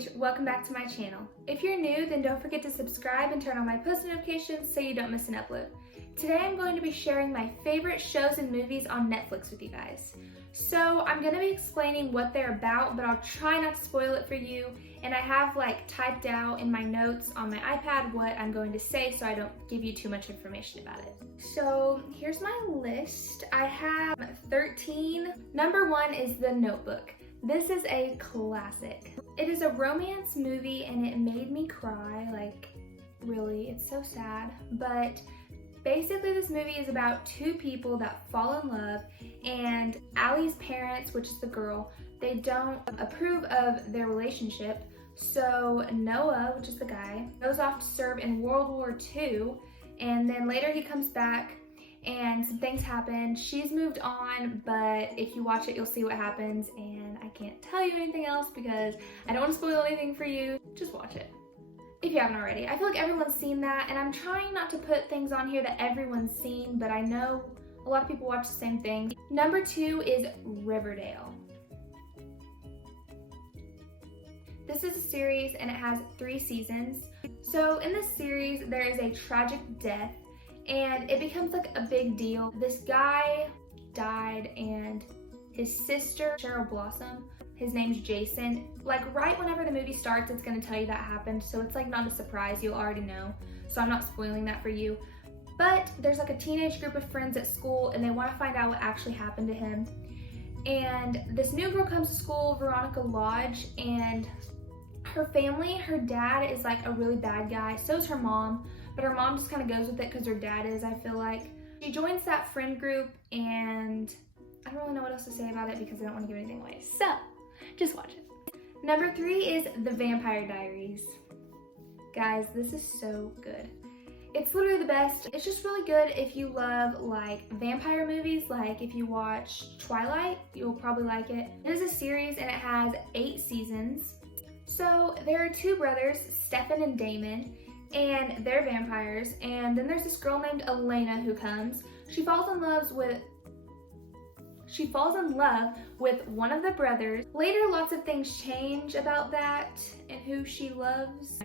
Caige. Welcome back to my channel. If you're new, then don't forget to subscribe and turn on my post notifications so you don't miss an upload. Today I'm going to be sharing my favorite shows and movies on Netflix with you guys. So I'm going to be explaining what they're about, but I'll try not to spoil it for you. And I have typed out in my notes on my iPad what I'm going to say so I don't give you too much information about it. So here's my list. I have 13. Number 1 is The Notebook. This is a classic. It is a romance movie and it made me cry, really, it's so sad. But basically this movie is about two people that fall in love, and Allie's parents, which is the girl, they don't approve of their relationship. So Noah, which is the guy, goes off to serve in World War II, and then later he comes back and some things happen. She's moved on, but if you watch it, you'll see what happens, and I can't tell you anything else because I don't want to spoil anything for you. Just watch it if you haven't already. I feel like everyone's seen that, and I'm trying not to put things on here that everyone's seen, but I know a lot of people watch the same thing. Number 2 is Riverdale. This is a series and it has 3 seasons. So in this series, there is a tragic death and it becomes a big deal. This guy died and his sister, Cheryl Blossom, his name's Jason. Right whenever the movie starts, it's gonna tell you that happened. So it's not a surprise, you'll already know. So I'm not spoiling that for you. But there's a teenage group of friends at school and they wanna find out what actually happened to him. And this new girl comes to school, Veronica Lodge, and her family, her dad is a really bad guy, so is her mom, but her mom just kind of goes with it because her dad is, I feel like. She joins that friend group and I don't really know what else to say about it because I don't want to give anything away, so just watch it. Number 3 is The Vampire Diaries. Guys, this is so good. It's literally the best. It's just really good if you love vampire movies. If you watch Twilight, you'll probably like it. It is a series and it has 8 seasons. So there are 2 brothers, Stefan and Damon, and they're vampires. And then there's this girl named Elena who comes. She falls in love with one of the brothers. Later, lots of things change about that and who she loves.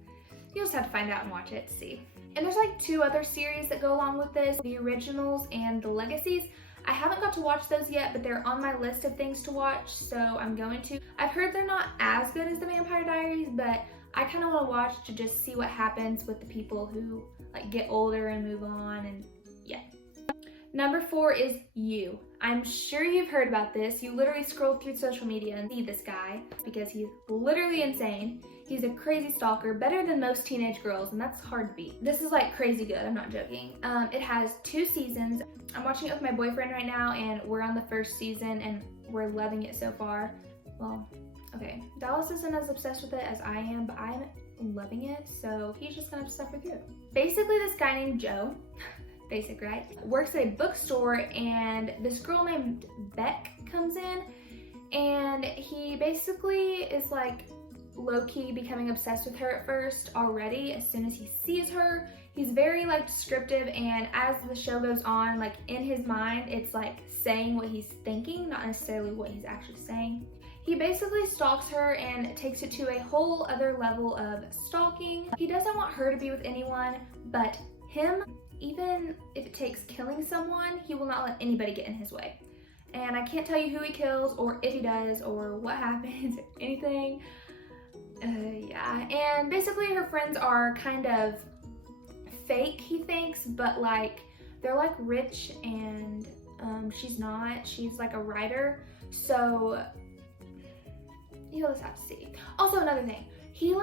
You'll just have to find out and watch it to see. And there's 2 other series that go along with this, the originals and the legacies. I haven't got to watch those yet, but they're on my list of things to watch, so I'm going to. I've heard they're not as good as The Vampire Diaries, but I kind of want to watch to just see what happens with the people who get older and move on, and yeah. Number 4 is You. I'm sure you've heard about this. You literally scroll through social media and see this guy because he's literally insane. He's a crazy stalker, better than most teenage girls, and that's hard to beat. This is crazy good, I'm not joking. It has 2 seasons. I'm watching it with my boyfriend right now, and we're on the 1st season, and we're loving it so far. Well, okay, Dallas isn't as obsessed with it as I am, but I'm loving it, so he's just gonna have to suffer through it. Basically, this guy named Joe, basic, right? Works at a bookstore, and this girl named Beck comes in, and he basically is low-key becoming obsessed with her at first already. As soon as he sees her, he's very descriptive, and as the show goes on, in his mind, it's saying what he's thinking, not necessarily what he's actually saying. He basically stalks her and takes it to a whole other level of stalking. He doesn't want her to be with anyone but him. Even if it takes killing someone, he will not let anybody get in his way. And I can't tell you who he kills or if he does or what happens or anything. Yeah, and basically her friends are kind of fake, he thinks, but they're rich, and she's not. She's a writer, so you'll just have to see. Also, another thing, he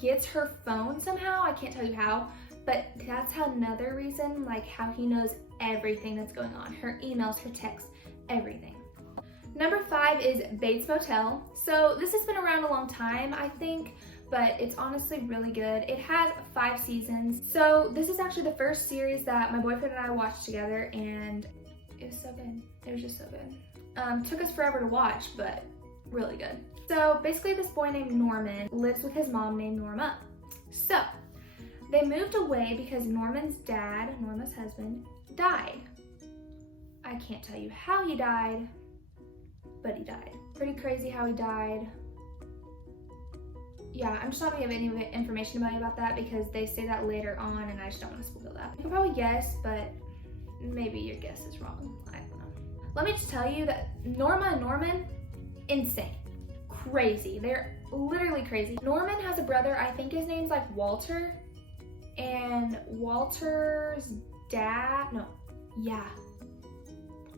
gets her phone somehow. I can't tell you how, but that's another reason how he knows everything that's going on. Her emails, her texts, everything. Number 5 is Bates Motel. So this has been around a long time, I think, but it's honestly really good. It has 5 seasons. So this is actually the first series that my boyfriend and I watched together, and it was so good. It was just so good. Took us forever to watch, but really good. So basically this boy named Norman lives with his mom named Norma. So they moved away because Norman's dad, Norma's husband, died. I can't tell you how he died, but he died. Pretty crazy how he died. yeah, I'm just not gonna give any information about that because they say that later on and I just don't want to spoil that. You can probably guess, but maybe your guess is wrong. I don't know. Let me just tell you that Norma and Norman, insane. Crazy. They're literally crazy. Norman has a brother, I think his name's like Walter, and Walter's dad, no, yeah.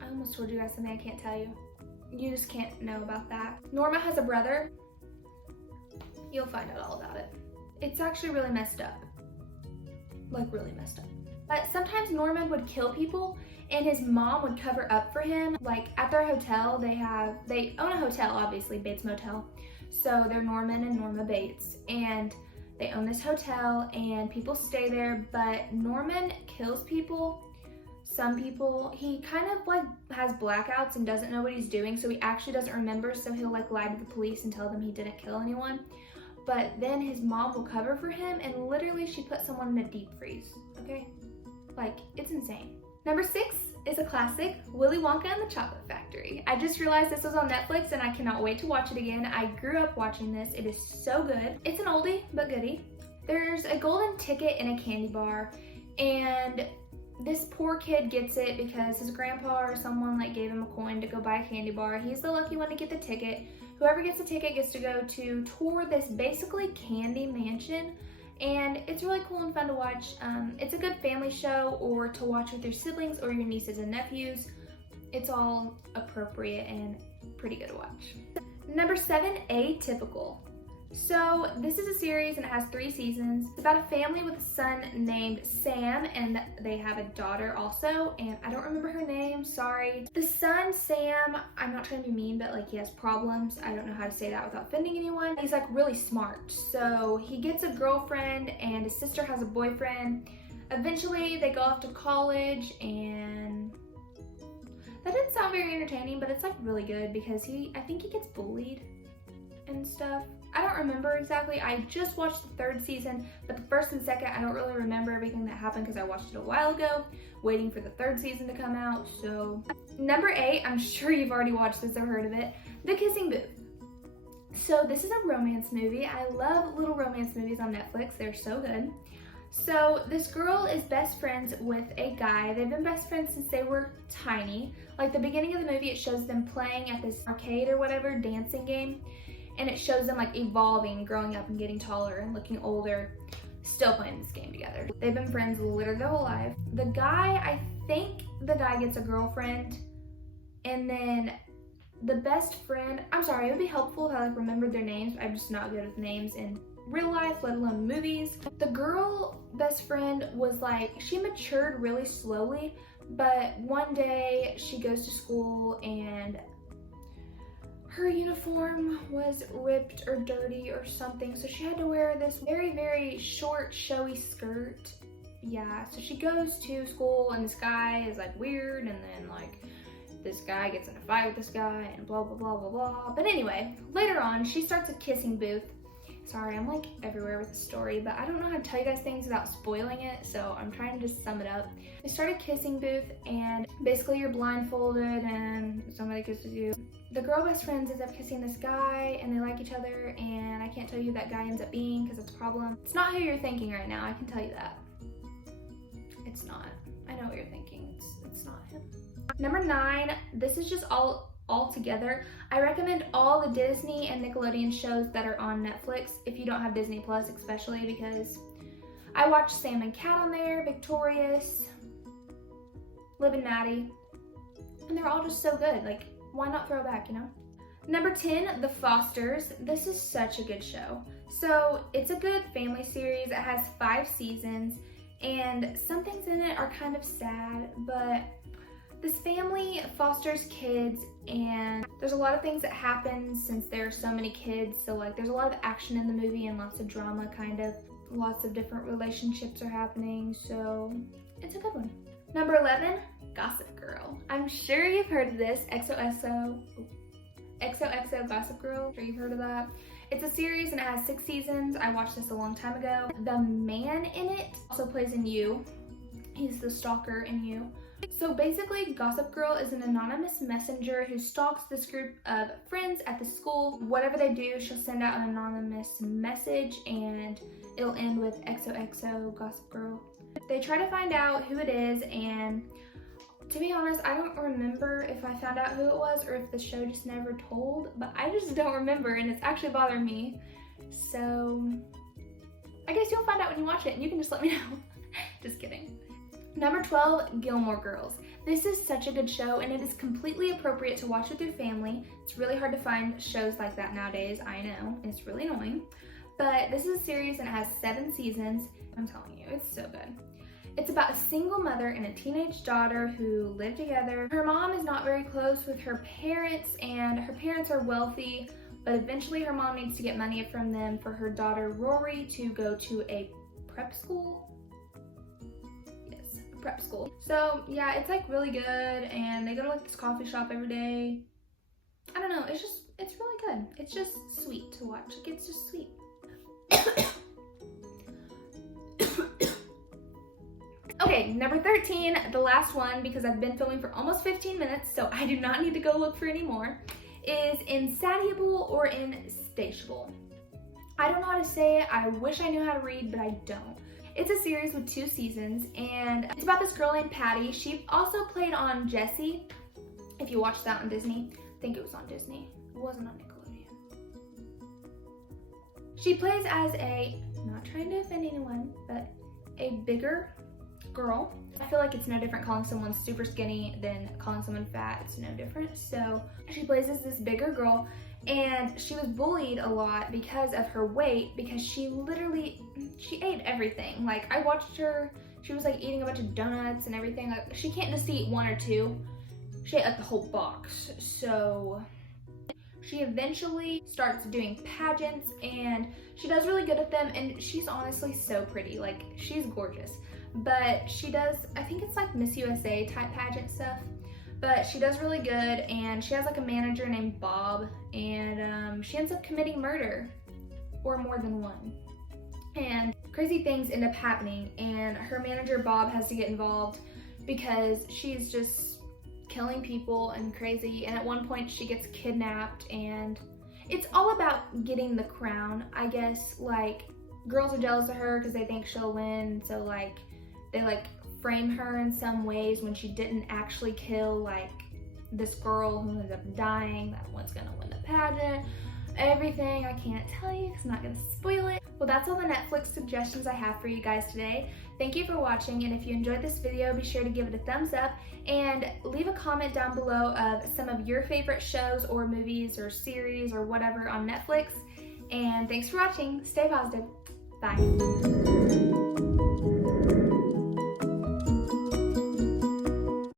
I almost told you guys something I can't tell you. You just can't know about that. Norma has a brother. You'll find out all about it. It's actually really messed up. Like really messed up. But sometimes Norman would kill people and his mom would cover up for him. Like at their hotel, they own a hotel, obviously, Bates Motel. So they're Norman and Norma Bates. And they own this hotel and people stay there, but Norman kills people. Some people, he kind of like has blackouts and doesn't know what he's doing, so he actually doesn't remember, so he'll like lie to the police and tell them he didn't kill anyone. But then his mom will cover for him and literally she put someone in a deep freeze, okay? Like, it's insane. Number 6 is a classic, Willy Wonka and the Chocolate Factory. I just realized this was on Netflix and I cannot wait to watch it again. I grew up watching this. It is so good. It's an oldie but goodie. There's a golden ticket in a candy bar and this poor kid gets it because his grandpa or someone like gave him a coin to go buy a candy bar. He's the lucky one to get the ticket. Whoever gets the ticket gets to go to tour this basically candy mansion, and it's really cool and fun to watch. It's a good family show or to watch with your siblings or your nieces and nephews. It's all appropriate and pretty good to watch. Number 7, Atypical. So this is a series and it has 3 seasons. It's about a family with a son named Sam and they have a daughter also, and I don't remember her name, sorry. The son, Sam, I'm not trying to be mean, but like he has problems. I don't know how to say that without offending anyone. He's like really smart. So he gets a girlfriend and his sister has a boyfriend. Eventually they go off to college and that didn't sound very entertaining, but it's like really good because I think he gets bullied and stuff. I don't remember exactly. I just watched the 3rd season, but the 1st and 2nd, I don't really remember everything that happened because I watched it a while ago, waiting for the 3rd season to come out, so. Number 8, I'm sure you've already watched this or heard of it, The Kissing Booth. So this is a romance movie. I love little romance movies on Netflix. They're so good. So this girl is best friends with a guy. They've been best friends since they were tiny. Like the beginning of the movie, it shows them playing at this arcade or whatever, dancing game. And it shows them like evolving, growing up and getting taller and looking older, still playing this game together. They've been friends literally their whole life. The guy, I think the guy gets a girlfriend, and then the best friend, I'm sorry, it would be helpful if I like remembered their names, but I'm just not good with names in real life, let alone movies. The girl best friend was like, she matured really slowly, but one day she goes to school and her uniform was ripped or dirty or something, so she had to wear this very, very short, showy skirt. Yeah, so she goes to school and this guy is like weird, and then like this guy gets in a fight with this guy and blah, blah, blah, blah, blah. But anyway, later on, she starts a kissing booth. Sorry, I'm like everywhere with the story, but I don't know how to tell you guys things without spoiling it, so I'm trying to just sum it up. They start a kissing booth, and basically you're blindfolded and somebody kisses you. The girl best friends ends up kissing this guy, and they like each other, and I can't tell you who that guy ends up being because it's a problem. It's not who you're thinking right now, I can tell you that. It's not. I know what you're thinking. It's not him. Number 9, this is just all together. I recommend all the Disney and Nickelodeon shows that are on Netflix if you don't have Disney Plus, especially because I watched Sam and Cat on there, Victorious, Liv and Maddie, and they're all just so good. Like, why not throw back, you know? Number 10, The Fosters. This is such a good show. So it's a good family series. It has 5 seasons, and some things in it are kind of sad, but this family fosters kids, and there's a lot of things that happen since there are so many kids. So like there's a lot of action in the movie and lots of drama, kind of. Lots of different relationships are happening, so it's a good one. Number 11, Gossip Girl. I'm sure you've heard of this, XOXO Gossip Girl. I'm sure you've heard of that. It's a series and it has 6 seasons. I watched this a long time ago. The man in it also plays in You. He's the stalker in You. So basically, Gossip Girl is an anonymous messenger who stalks this group of friends at the school. Whatever they do, she'll send out an anonymous message and it'll end with XOXO Gossip Girl. They try to find out who it is, and to be honest, I don't remember if I found out who it was or if the show just never told, but I just don't remember, and it's actually bothering me. So I guess you'll find out when you watch it and you can just let me know. Just kidding. Number 12, Gilmore Girls. This is such a good show and it is completely appropriate to watch with your family. It's really hard to find shows like that nowadays, I know, and it's really annoying. But this is a series and it has 7 seasons. I'm telling you, it's so good. It's about a single mother and a teenage daughter who live together. Her mom is not very close with her parents, and her parents are wealthy, but eventually her mom needs to get money from them for her daughter Rory to go to a prep school. Prep school. So yeah, it's like really good, and they go to like this coffee shop every day. I don't know, it's really good. It's just sweet to watch. Like, it's just sweet. Okay, number 13, the last one, because I've been filming for almost 15 minutes, so I do not need to go look for any more, is Insatiable or Insatiable. I don't know how to say it. I wish I knew how to read, but I don't. It's a series with 2 seasons, and it's about this girl named Patty. She also played on Jessie, if you watched that on Disney. I think it was on Disney. It wasn't on Nickelodeon. She plays as a, not trying to offend anyone, but a bigger girl. I feel like it's no different calling someone super skinny than calling someone fat. It's no different. So she plays as this bigger girl, and she was bullied a lot because of her weight, because she ate everything. Like, I watched her, she was like eating a bunch of donuts and everything. Like, she can't just eat 1 or 2. She ate like the whole box. So she eventually starts doing pageants, and she does really good at them, and she's honestly so pretty. Like, she's gorgeous. But she does, I think it's like Miss USA type pageant stuff. But she does really good, and she has like a manager named Bob, and she ends up committing murder, or more than one. And crazy things end up happening, and her manager Bob has to get involved because she's just killing people and crazy, and at one point she gets kidnapped, and it's all about getting the crown, I guess. Like, girls are jealous of her because they think she'll win, so like they like frame her in some ways when she didn't actually kill like this girl who ends up dying. That one's gonna win the pageant. Everything I can't tell you because I'm not gonna spoil it. Well, that's all the Netflix suggestions I have for you guys today. Thank you for watching, and if you enjoyed this video, be sure to give it a thumbs up and leave a comment down below of some of your favorite shows or movies or series or whatever on Netflix. And thanks for watching. Stay positive. Bye.